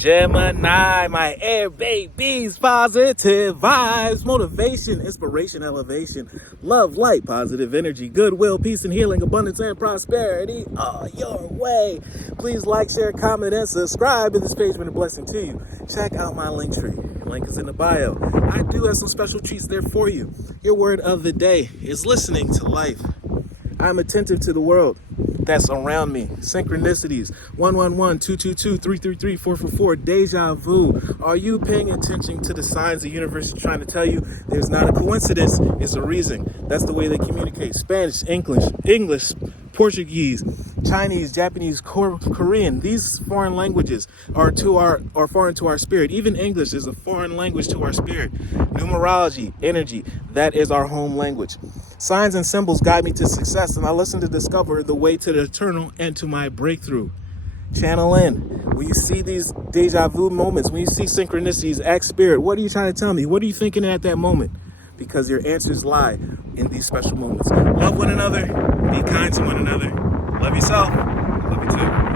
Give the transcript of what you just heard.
Gemini, my air babies, positive vibes, motivation, inspiration, elevation, love, light, positive energy, goodwill, peace and healing, abundance and prosperity all your way. Please like, share, comment, and subscribe. If this page has been a blessing to you, check out my LinkTree. Link is in the bio. I do have some special treats there for you. Your word of the day is listening to life. I'm attentive to the world that's around me. Synchronicities, 111, 222, 333, 444, deja vu. Are you paying attention to the signs the universe is trying to tell you? There's not a coincidence, it's a reason. That's the way they communicate. Spanish, English, Portuguese, Chinese, Japanese, Korean. These foreign languages are foreign to our spirit. Even English is a foreign language to our spirit. Numerology, energy, that is our home language. Signs and symbols guide me to success, and I listen to discover the way to the eternal and to my breakthrough. Channel in. When you see these deja vu moments, when you see synchronicities, ask spirit, what are you trying to tell me? What are you thinking at that moment? Because your answers lie in these special moments. Love one another. Be kind to one another. Love yourself. Love you too.